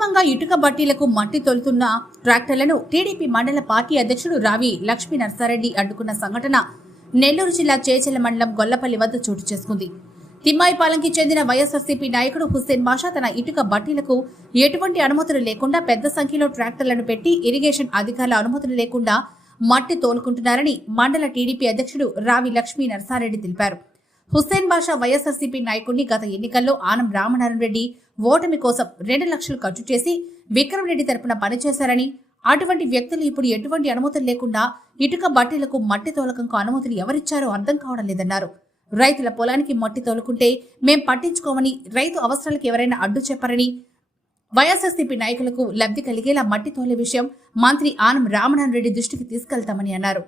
అక్రమంగా ఇటుక బట్టీలకు మట్టి తొలుతున్న ట్రాక్టర్లను టీడీపీ మండల పార్టీ అధ్యక్షుడు రావి లక్ష్మీ నర్సారెడ్డి అడ్డుకున్న సంఘటన నెల్లూరు జిల్లా చేచెల మండలం గొల్లపల్లి వద్ద చోటు చేసుకుంది. తిమ్మాయిపాలెంకి చెందిన వైఎస్ఆర్సీపీ నాయకుడు హుస్సేన్ బాషా తన ఇటుక బట్టీలకు ఎటువంటి అనుమతులు లేకుండా పెద్ద సంఖ్యలో ట్రాక్టర్లను పెట్టి ఇరిగేషన్ అధికారుల అనుమతులు లేకుండా మట్టి తోలుకుంటున్నారని మండల టీడీపీ అధ్యక్షుడు రావి లక్ష్మీ నర్సారెడ్డి తెలిపారు. హుస్సేన్ బాషా వైఎస్ఆర్సీపీ నాయకుడిని గత ఎన్నికల్లో ఆనం రామనారాయణ రెడ్డి ఓటమి కోసం 2 లక్షలు ఖర్చు చేసి విక్రమ్ రెడ్డి తరపున పనిచేశారని, అటువంటి వ్యక్తులు ఇప్పుడు ఎటువంటి అనుమతులు లేకుండా ఇటుక బట్టీలకు మట్టి తోలకంకు అనుమతులు ఎవరిచ్చారో అర్థం కావడం లేదన్నారు. రైతుల పొలానికి మట్టి తోలుకుంటే మేం పట్టించుకోమని, రైతు అవసరాలకు ఎవరైనా అడ్డు చెప్పారని, వైఎస్ఆర్సీపీ నాయకులకు లబ్ధి కలిగేలా మట్టి తోలే విషయం మంత్రి ఆనం రామనారాయణ రెడ్డి దృష్టికి తీసుకెళ్తామని అన్నారు.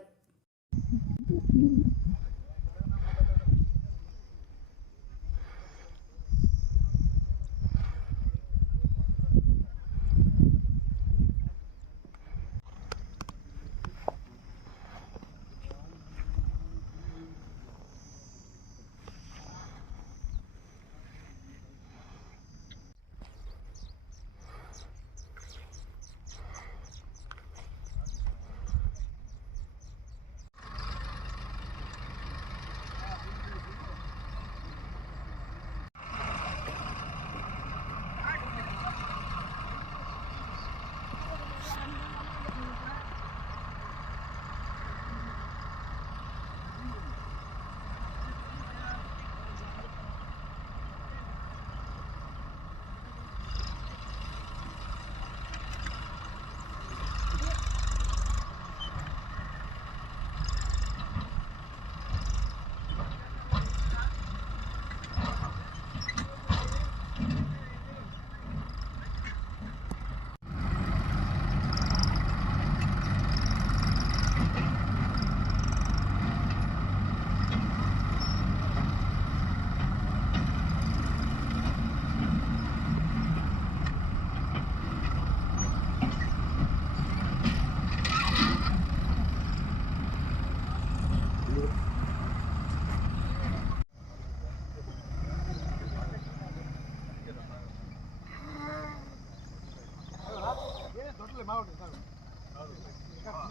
Don't let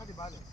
him out.